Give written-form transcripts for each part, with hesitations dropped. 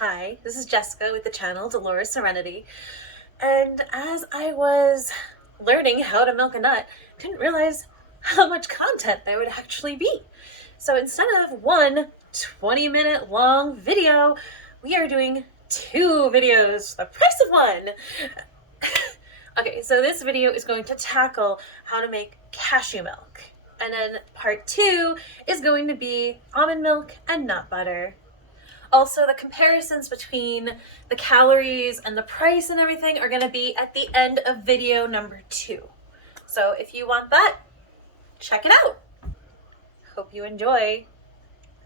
Hi, this is Jessica with the channel Dolores Serenity, and as I was learning how to milk a nut, I didn't realize how much content there would actually be. So instead of one 20-minute long video, we are doing 2 videos, the price of one. Okay, so this video is going to tackle how to make cashew milk, and then part 2 is going to be almond milk and nut butter. Also, the comparisons between the calories and the price and everything are going to be at the end of video number 2. So if you want that, check it out. Hope you enjoy.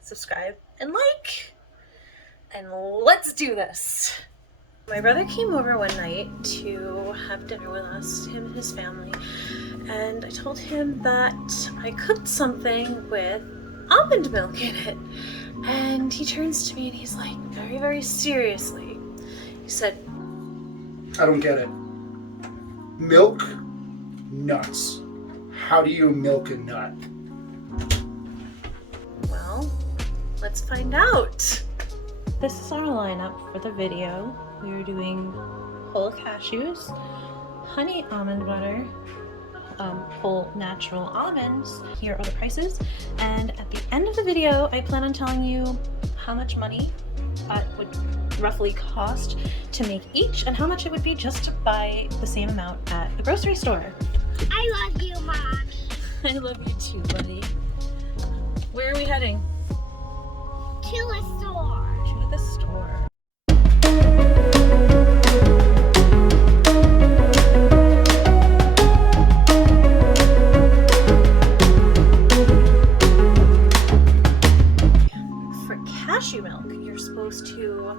Subscribe and like. And let's do this. My brother came over one night to have dinner with us, him and his family, and I told him that I cooked something with almond milk in it. And he turns to me and he's like, very, very seriously, he said, I don't get it. Milk, nuts. How do you milk a nut? well, let's find out. This is our lineup for the video. We are doing whole cashews, honey almond butter, whole natural almonds. Here are the prices, and at the end of the video I plan on telling you how much money that would roughly cost to make each and how much it would be just to buy the same amount at the grocery store. I love you, Mom. I love you too, buddy. Where are we heading? To a store. To the store. Cashew milk, you're supposed to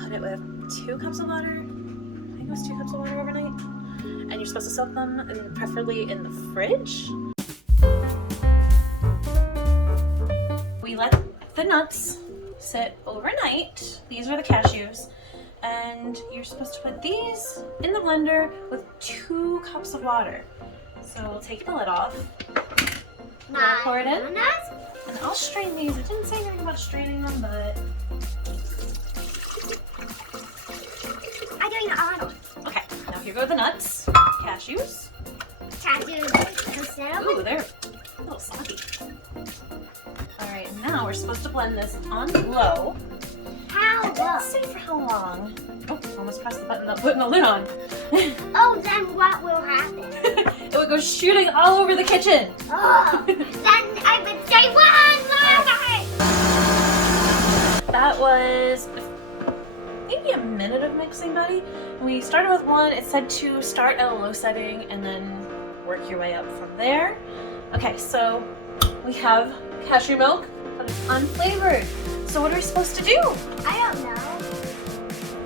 put it with 2 cups of water. I think it was 2 cups of water overnight. And you're supposed to soak them, and preferably in the fridge. We let the nuts sit overnight. These are the cashews. And you're supposed to put these in the blender with 2 cups of water. So we'll take the lid off. Now pour it in. And I'll strain these. I didn't say anything about straining them, but... I'm doing the Arnold. Okay, now here go the nuts. Cashews. Ooh, they're a little soggy. Alright, now we're supposed to blend this on low. How It doesn't say for how long. Oh, almost pressed the button up putting the lid on. Oh, then what will happen? It would go shooting all over the kitchen. Oh, then I would say one more. That was maybe a minute of mixing, buddy. We started with 1. It said to start at a low setting and then work your way up from there. Okay, so we have cashew milk, but it's unflavored. So what are we supposed to do? I don't know.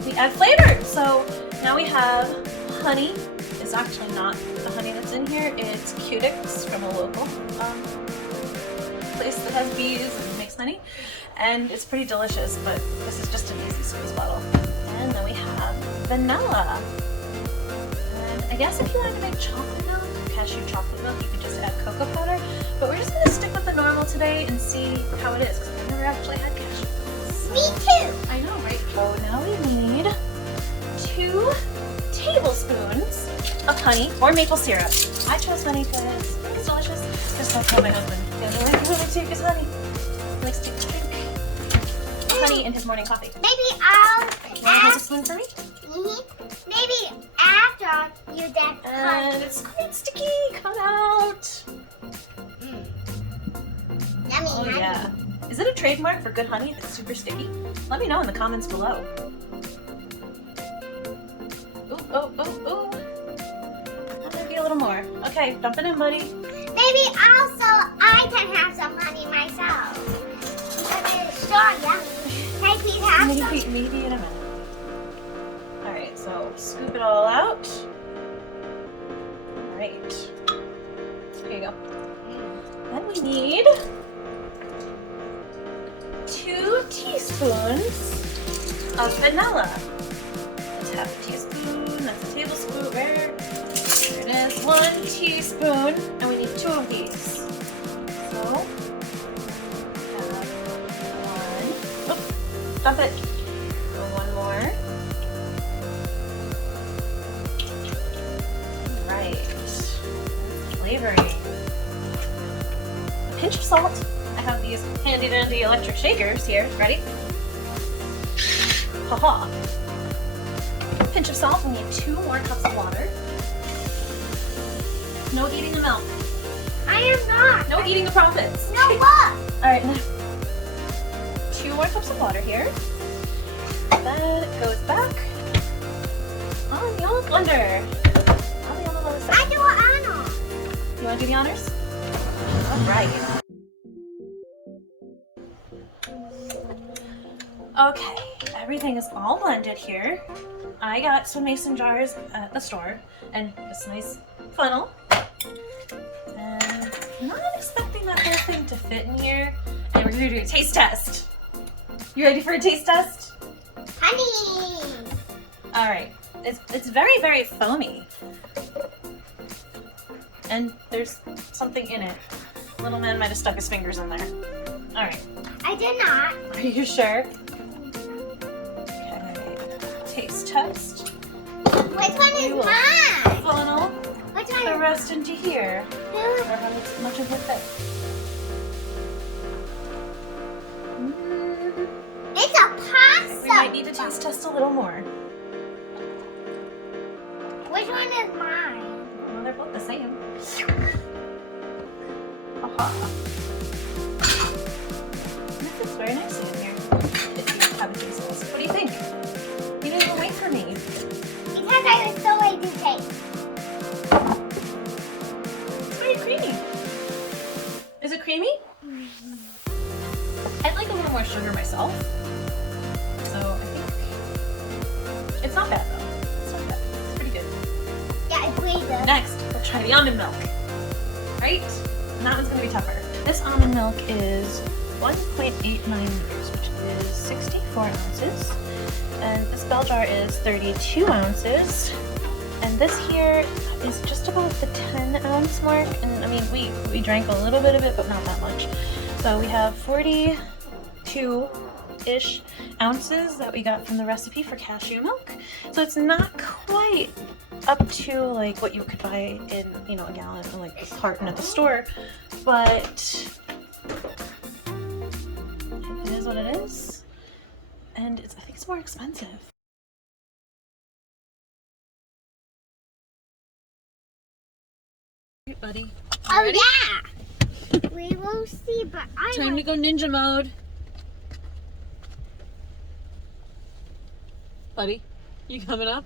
We add flavor. So now we have honey. It's actually not the honey that's in here. It's Cutix from a local place that has bees and makes honey. And it's pretty delicious, but this is just an easy squeeze bottle. And then we have vanilla. And I guess if you wanted to make chocolate milk, cashew chocolate milk, you could just add cocoa powder. But we're just going to stick with the normal today and see how it is, because I've never actually had cashew milk. Me too. I know, right? So now we need 2 tablespoons of honey or maple syrup. I chose honey because it's delicious. Just like how my husband. The other way he really take is honey. He likes to drink honey in his morning coffee. Maybe I'll Want to take a spoon for me? Maybe after you did And it's quite sticky. Come out. Yummy, Oh honey. yeah. Is it a trademark for good honey if it's super sticky? Let me know in the comments below. Ooh, oh, oh, oh. That might be a little more. Okay, dump it in, buddy. Maybe also I can have some honey myself. It's so yummy. Can I please have some? Maybe in a minute. Alright, so scoop it all out. Alright. Here you go. Then we need 2 teaspoons of vanilla. That's half a teaspoon, that's a tablespoon. There it is, 1 teaspoon, and we need 2 of these. So, have 1. Oh, dump it. flavoring. A pinch of salt. I have these handy dandy electric shakers here. Ready? Haha. Pinch of salt. We need 2 more cups of water. No eating the milk. I am not. No eating the profits. No what? Alright, now 2 more cups of water here. That goes back on the old blender. On the old blender. I do an honor. You want to do the honors? Alright. Okay, everything is all blended here. I got some mason jars at the store and this nice funnel. And I'm not expecting that whole thing to fit in here. And we're gonna do a taste test. You ready for a taste test? Honey. Alright, it's very, very foamy. And there's something in it. Little man might have stuck his fingers in there. Alright. I did not. Are you sure? Okay. Taste test. Which one We is will mine? funnel Which the one? rest into here. Who? Or how much of it fit. It's a pasta. We might need to taste test a little more. Which one is mine? Well, they're both the same. Aha. This is very nice in here. If you have a taste test. What do you think? You didn't even wait for me. Because I was so lazy to taste. It's very creamy. Is it creamy? I'd like a little more sugar myself. So I think it's not bad though. It's not bad. It's pretty good. Yeah, it's pretty good. Next, we'll try the almond milk. Right? And that one's gonna be tougher. This almond milk is 1.89 liters, which is 64 ounces. And this bell jar is 32 ounces. And this here is just about the 10-ounce mark. And I mean, we drank a little bit of it, but not that much. So we have 42-ish ounces that we got from the recipe for cashew milk. So it's not quite up to like what you could buy in, you know, a gallon or like a carton at the store, but it is what it is. And I think it's more expensive. Hey, buddy. Oh Ready? yeah. We will see, but I Time to go ninja mode. Buddy, you coming up?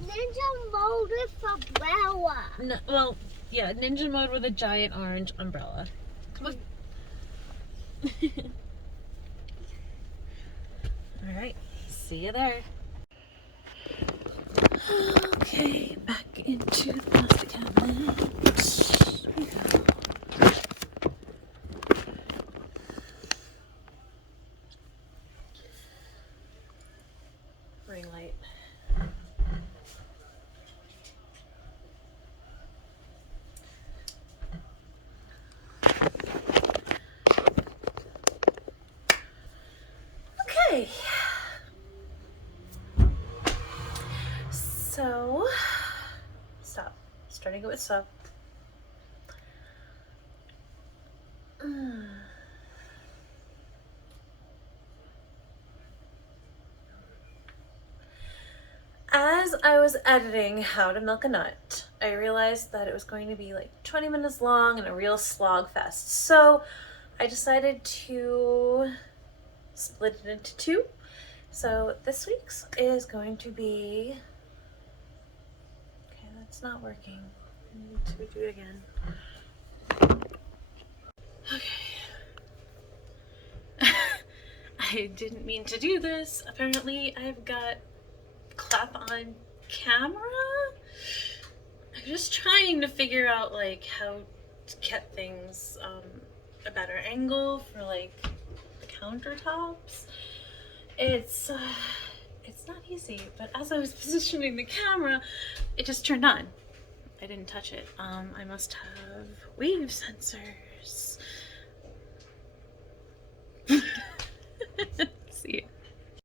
ninja mode with umbrella. No, well, yeah, ninja mode with a giant orange umbrella. Come on. Alright, see you there. Okay, back into the plastic cabinet. Here we go. Ring light. Okay. So, stop. Starting it with stop. As I was editing How to Milk a Nut, I realized that it was going to be like 20 minutes long and a real slog fest. So I decided to split it into 2. So this week's is going to be, okay, that's not working. I need to do it again. Okay. I didn't mean to do this. Apparently I've got clap on camera. I'm just trying to figure out like how to get things a better angle for like the countertops. It's not easy, but as I was positioning the camera, it just turned on. I didn't touch it. I must have wave sensor.